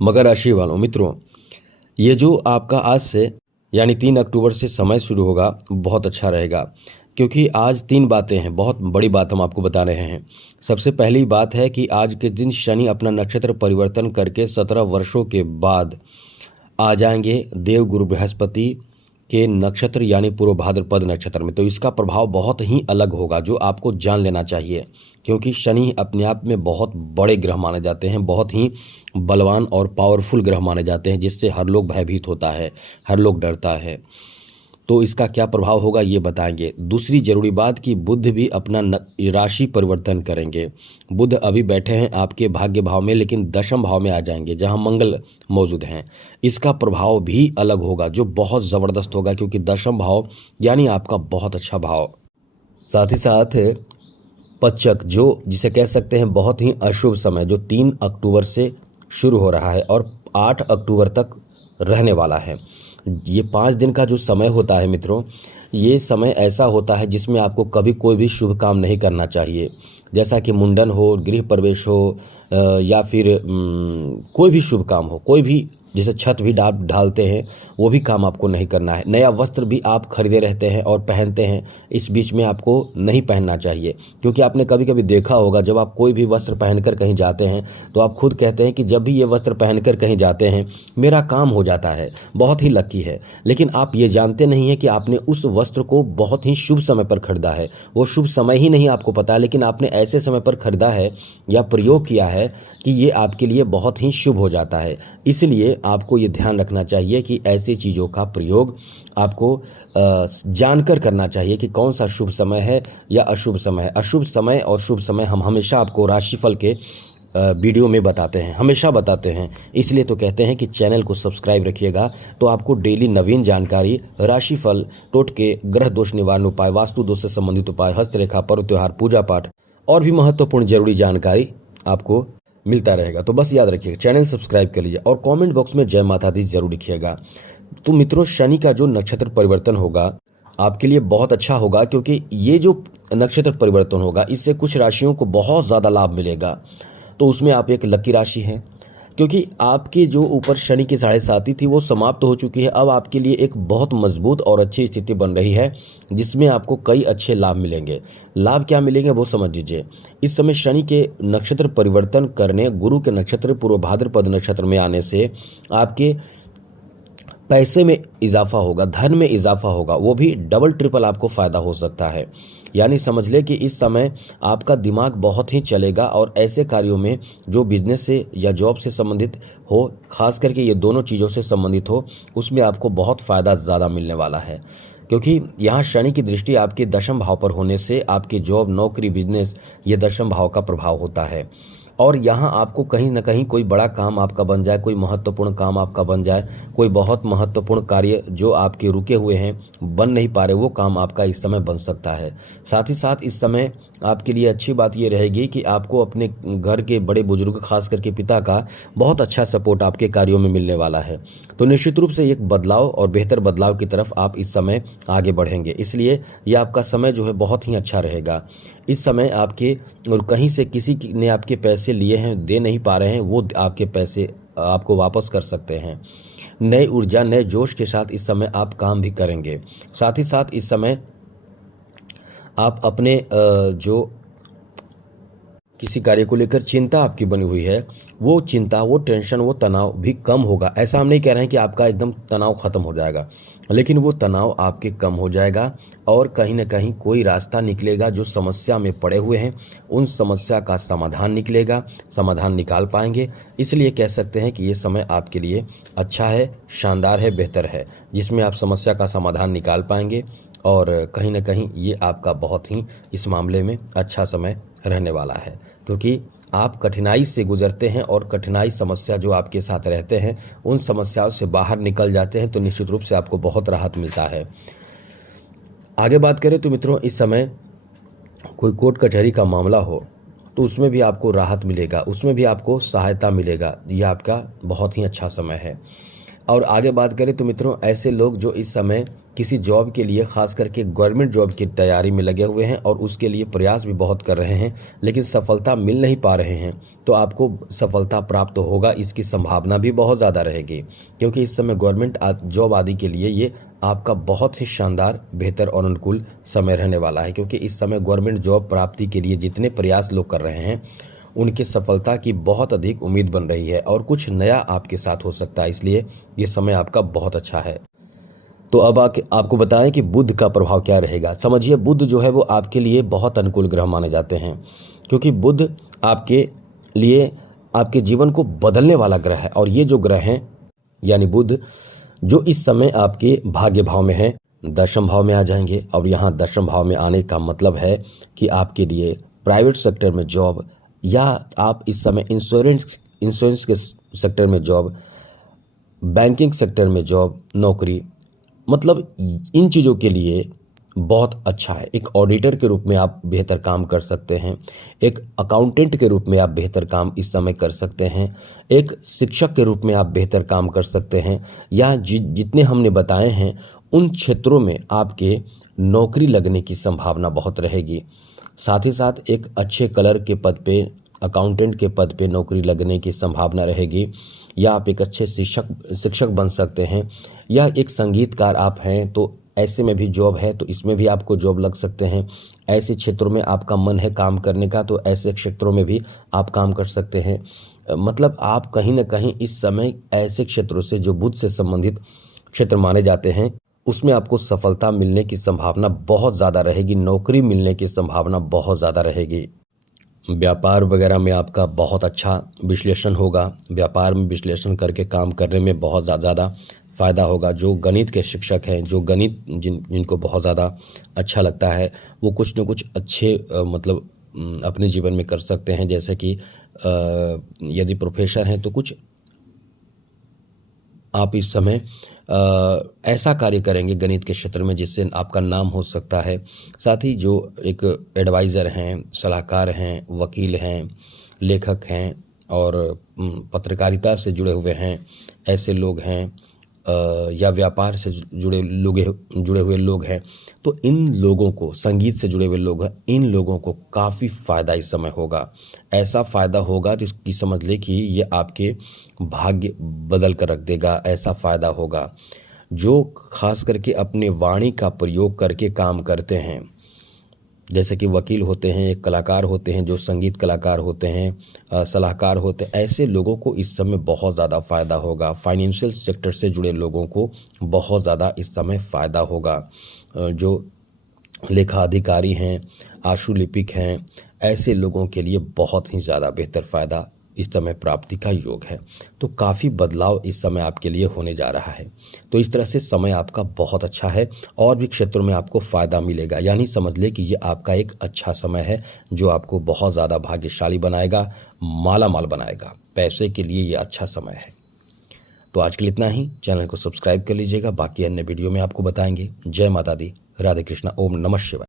मकर राशि वालों मित्रों, ये जो आपका आज से यानी 3 अक्टूबर से समय शुरू होगा बहुत अच्छा रहेगा। क्योंकि आज 3 बातें हैं, बहुत बड़ी बात हम आपको बता रहे हैं। सबसे पहली बात है कि आज के दिन शनि अपना नक्षत्र परिवर्तन करके 17 वर्षों के बाद आ जाएंगे देवगुरु बृहस्पति के नक्षत्र यानी पूर्व भाद्रपद नक्षत्र में। तो इसका प्रभाव बहुत ही अलग होगा जो आपको जान लेना चाहिए। क्योंकि शनि अपने आप में बहुत बड़े ग्रह माने जाते हैं, बहुत ही बलवान और पावरफुल ग्रह माने जाते हैं, जिससे हर लोग भयभीत होता है, हर लोग डरता है। तो इसका क्या प्रभाव होगा ये बताएंगे। दूसरी जरूरी बात कि बुध भी अपना राशि परिवर्तन करेंगे। बुध अभी बैठे हैं आपके भाग्य भाव में, लेकिन दशम भाव में आ जाएंगे जहां मंगल मौजूद हैं। इसका प्रभाव भी अलग होगा जो बहुत ज़बरदस्त होगा, क्योंकि दशम भाव यानी आपका बहुत अच्छा भाव। साथ ही साथ पचक जो जिसे कह सकते हैं बहुत ही अशुभ समय, जो 3 अक्टूबर से शुरू हो रहा है और 8 अक्टूबर तक रहने वाला है। ये 5 दिन का जो समय होता है मित्रों, ये समय ऐसा होता है जिसमें आपको कभी कोई भी शुभ काम नहीं करना चाहिए। जैसा कि मुंडन हो, गृह प्रवेश हो, या फिर कोई भी शुभ काम हो, कोई भी जैसे छत भी ढालते हैं, वो भी काम आपको नहीं करना है। नया वस्त्र भी आप खरीदे रहते हैं और पहनते हैं, इस बीच में आपको नहीं पहनना चाहिए। क्योंकि आपने कभी कभी देखा होगा जब आप कोई भी वस्त्र पहनकर कहीं जाते हैं तो आप खुद कहते हैं कि जब भी ये वस्त्र पहनकर कहीं जाते हैं मेरा काम हो जाता है, बहुत ही लकी है। लेकिन आप ये जानते नहीं हैं कि आपने उस वस्त्र को बहुत ही शुभ समय पर खरीदा है। वो शुभ समय ही नहीं आपको पता है, लेकिन आपने ऐसे समय पर खरीदा है या प्रयोग किया है कि ये आपके लिए बहुत ही शुभ हो जाता है। इसलिए आपको ये ध्यान रखना चाहिए कि ऐसी चीज़ों का प्रयोग आपको जानकर करना चाहिए कि कौन सा शुभ समय है या अशुभ समय है। अशुभ समय और शुभ समय हम हमेशा आपको राशिफल के वीडियो में बताते हैं, हमेशा बताते हैं। इसलिए तो कहते हैं कि चैनल को सब्सक्राइब रखिएगा, तो आपको डेली नवीन जानकारी, राशिफल, टोटके, ग्रह दोष निवारण उपाय, वास्तु दोष से संबंधित उपाय, हस्तरेखा, पर्व त्योहार, पूजा पाठ और भी महत्वपूर्ण जरूरी जानकारी आपको मिलता रहेगा। तो बस याद रखिएगा, चैनल सब्सक्राइब कर लीजिए और कमेंट बॉक्स में जय माता दी जरूर लिखिएगा। तो मित्रों, शनि का जो नक्षत्र परिवर्तन होगा आपके लिए बहुत अच्छा होगा, क्योंकि ये जो नक्षत्र परिवर्तन होगा इससे कुछ राशियों को बहुत ज़्यादा लाभ मिलेगा। तो उसमें आप एक लकी राशि हैं, क्योंकि आपके जो ऊपर शनि की 7.5 थी वो समाप्त हो चुकी है। अब आपके लिए एक बहुत मजबूत और अच्छी स्थिति बन रही है, जिसमें आपको कई अच्छे लाभ मिलेंगे। लाभ क्या मिलेंगे वो समझ लीजिए। इस समय शनि के नक्षत्र परिवर्तन करने, गुरु के नक्षत्र पूर्व भाद्रपद नक्षत्र में आने से आपके पैसे में इजाफा होगा, धन में इजाफा होगा, वो भी डबल ट्रिपल आपको फ़ायदा हो सकता है। यानी समझ ले कि इस समय आपका दिमाग बहुत ही चलेगा और ऐसे कार्यों में जो बिजनेस से या जॉब से संबंधित हो, खास करके ये दोनों चीज़ों से संबंधित हो, उसमें आपको बहुत फ़ायदा ज़्यादा मिलने वाला है। क्योंकि यहाँ शनि की दृष्टि आपके दशम भाव पर होने से आपकी जॉब, नौकरी, बिजनेस, ये दशम भाव का प्रभाव होता है। और यहाँ आपको कहीं ना कहीं कोई बड़ा काम आपका बन जाए, कोई महत्वपूर्ण काम आपका बन जाए, कोई बहुत महत्वपूर्ण कार्य जो आपके रुके हुए हैं, बन नहीं पा रहे, वो काम आपका इस समय बन सकता है। साथ ही साथ इस समय आपके लिए अच्छी बात ये रहेगी कि आपको अपने घर के बड़े बुजुर्ग, खास करके पिता का बहुत अच्छा सपोर्ट आपके कार्यों में मिलने वाला है। तो निश्चित रूप से एक बदलाव और बेहतर बदलाव की तरफ आप इस समय आगे बढ़ेंगे। इसलिए यह आपका समय जो है बहुत ही अच्छा रहेगा। इस समय आपके और कहीं से किसी ने आपके पैसे लिए हैं, दे नहीं पा रहे हैं, वो आपके पैसे आपको वापस कर सकते हैं। नई ऊर्जा, नए जोश के साथ इस समय आप काम भी करेंगे। साथ ही साथ इस समय आप अपने जो किसी कार्य को लेकर चिंता आपकी बनी हुई है, वो चिंता, वो टेंशन, वो तनाव भी कम होगा। ऐसा हम नहीं कह रहे हैं कि आपका एकदम तनाव खत्म हो जाएगा, लेकिन वो तनाव आपके कम हो जाएगा और कहीं ना कहीं कोई रास्ता निकलेगा। जो समस्या में पड़े हुए हैं उन समस्या का समाधान निकलेगा, समाधान निकाल पाएंगे। इसलिए कह सकते हैं कि ये समय आपके लिए अच्छा है, शानदार है, बेहतर है, जिसमें आप समस्या का समाधान निकाल पाएंगे। और कहीं ना कहीं ये आपका बहुत ही इस मामले में अच्छा समय रहने वाला है, क्योंकि आप कठिनाई से गुजरते हैं और कठिनाई, समस्या जो आपके साथ रहते हैं उन समस्याओं से बाहर निकल जाते हैं, तो निश्चित रूप से आपको बहुत राहत मिलता है। आगे बात करें तो मित्रों, इस समय कोई कोर्ट कचहरी का मामला हो तो उसमें भी आपको राहत मिलेगा, उसमें भी आपको सहायता मिलेगा। यह आपका बहुत ही अच्छा समय है। और आगे बात करें तो मित्रों, ऐसे लोग जो इस समय किसी जॉब के लिए, खास करके गवर्नमेंट जॉब की तैयारी में लगे हुए हैं और उसके लिए प्रयास भी बहुत कर रहे हैं, लेकिन सफलता मिल नहीं पा रहे हैं, तो आपको सफलता प्राप्त होगा, इसकी संभावना भी बहुत ज़्यादा रहेगी। क्योंकि इस समय गवर्नमेंट जॉब आदि के लिए ये आपका बहुत ही शानदार, बेहतर और अनुकूल समय रहने वाला है। क्योंकि इस समय गवर्नमेंट जॉब प्राप्ति के लिए जितने प्रयास लोग कर रहे हैं, उनकी सफलता की बहुत अधिक उम्मीद बन रही है और कुछ नया आपके साथ हो सकता है, इसलिए ये समय आपका बहुत अच्छा है। तो अब आपको बताएं कि बुध का प्रभाव क्या रहेगा। समझिए, बुध जो है वो आपके लिए बहुत अनुकूल ग्रह माने जाते हैं, क्योंकि बुध आपके लिए आपके जीवन को बदलने वाला ग्रह है। और ये जो ग्रह हैं यानी बुध, जो इस समय आपके भाग्य भाव में है, दशम भाव में आ जाएंगे। और यहाँ दशम भाव में आने का मतलब है कि आपके लिए प्राइवेट सेक्टर में जॉब, या आप इस समय इंश्योरेंस के सेक्टर में जॉब, बैंकिंग सेक्टर में जॉब, नौकरी, मतलब इन चीज़ों के लिए बहुत अच्छा है। एक ऑडिटर के रूप में आप बेहतर काम कर सकते हैं, एक अकाउंटेंट के रूप में आप बेहतर काम इस समय कर सकते हैं, एक शिक्षक के रूप में आप बेहतर काम कर सकते हैं, या जितने हमने बताए हैं उन क्षेत्रों में आपके नौकरी लगने की संभावना बहुत रहेगी। साथ ही साथ एक अच्छे कलर के पद पे, अकाउंटेंट के पद पे नौकरी लगने की संभावना रहेगी, या आप एक अच्छे शिक्षक बन सकते हैं, या एक संगीतकार आप हैं तो ऐसे में भी जॉब है, तो इसमें भी आपको जॉब लग सकते हैं। ऐसे क्षेत्रों में आपका मन है काम करने का, तो ऐसे क्षेत्रों में भी आप काम कर सकते हैं। मतलब आप कहीं ना कहीं इस समय ऐसे क्षेत्रों से जो बुध से संबंधित क्षेत्र माने जाते हैं, उसमें आपको सफलता मिलने की संभावना बहुत ज़्यादा रहेगी, नौकरी मिलने की संभावना बहुत ज़्यादा रहेगी। व्यापार वगैरह में आपका बहुत अच्छा विश्लेषण होगा, व्यापार में विश्लेषण करके काम करने में बहुत ज़्यादा फ़ायदा होगा। जो गणित के शिक्षक हैं, जो गणित जिनको बहुत ज़्यादा अच्छा लगता है, वो कुछ न कुछ अच्छे अपने जीवन में कर सकते हैं। जैसे कि यदि प्रोफेसर हैं तो कुछ आप इस समय ऐसा कार्य करेंगे गणित के क्षेत्र में जिससे आपका नाम हो सकता है। साथ ही जो एक एडवाइज़र हैं, सलाहकार हैं, वकील हैं, लेखक हैं और पत्रकारिता से जुड़े हुए हैं, ऐसे लोग हैं, या व्यापार से जुड़े हुए लोग हैं, तो इन लोगों को, संगीत से जुड़े हुए लोग हैं, इन लोगों को काफ़ी फ़ायदा इस समय होगा। ऐसा फ़ायदा होगा जिसकी समझ ले कि ये आपके भाग्य बदल कर रख देगा। ऐसा फ़ायदा होगा जो खास करके अपने वाणी का प्रयोग करके काम करते हैं, जैसे कि वकील होते हैं, एक कलाकार होते हैं, जो संगीत कलाकार होते हैं, सलाहकार होते हैं, ऐसे लोगों को इस समय बहुत ज़्यादा फ़ायदा होगा। फाइनेंशियल सेक्टर से जुड़े लोगों को बहुत ज़्यादा इस समय फ़ायदा होगा। जो लेखा अधिकारी हैं, आशुलिपिक हैं, ऐसे लोगों के लिए बहुत ही ज़्यादा बेहतर फ़ायदा इस समय प्राप्ति का योग है। तो काफ़ी बदलाव इस समय आपके लिए होने जा रहा है। तो इस तरह से समय आपका बहुत अच्छा है और भी क्षेत्रों में आपको फ़ायदा मिलेगा। यानी समझ ले कि ये आपका एक अच्छा समय है जो आपको बहुत ज़्यादा भाग्यशाली बनाएगा, माला माल बनाएगा। पैसे के लिए ये अच्छा समय है। तो आज के लिए इतना ही। चैनल को सब्सक्राइब कर लीजिएगा, बाकी अन्य वीडियो में आपको बताएंगे। जय माता दी, राधे कृष्णा, ओम नमः शिवाय।